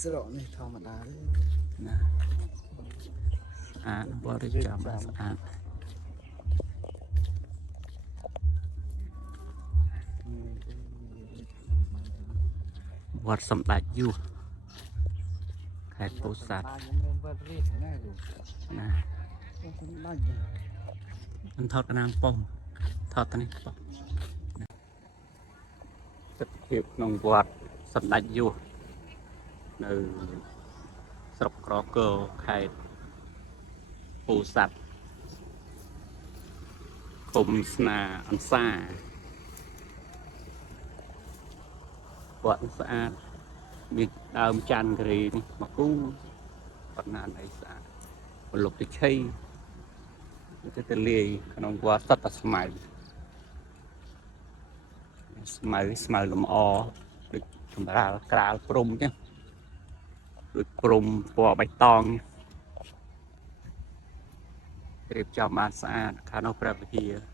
ស្រកនេះធម្មតាទេណាបរិច្ចំស្អាតវត្តសម្ដេចយុះខេត្តពោធិ៍សាត់ណាមិនថតកណាំប៉ុងថតនេះប៉ុងទិដ្ឋភាពក្នុងវត្តសម្ដេចយុះនៅស្រុកក្រគរខេត្តពោធិ៍សាត់ឃុំស្នាអន្សាវត្តស្អាតមានដើមច័ន្ទគិរីនេះមកគូប៉ុណ្ណានៃស្អាតពលុកទៅឆៃទៅលាយក្នុងវត្តសត្វស្មៅស្មៅលំអដូចសម្រាប់ក្រាលព្រំចឹងដូចព្រំពណ៌បៃតងរៀបចំបានស្អាតខាងនោះព្រះវិហារ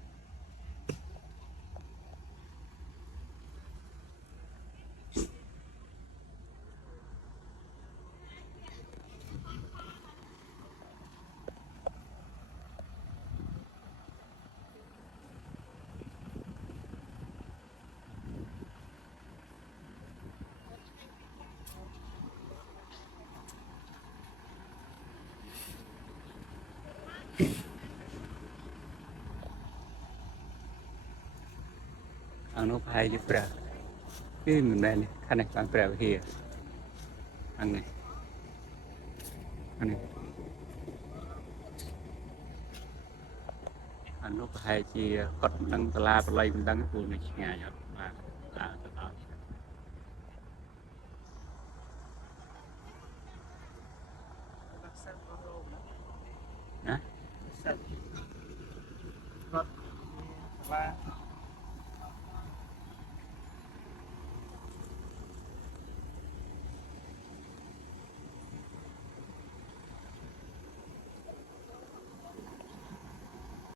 ខាងនោះប្រហែលជាព្រះគឺមិនមែនខាងនេះខាងព្រះវិហារខាងនេះខាងនោះប្រហែលជាគាត់មិនដឹងសាលាបល័យមិនដឹងព្រោះនៅឆ្ងាយអត់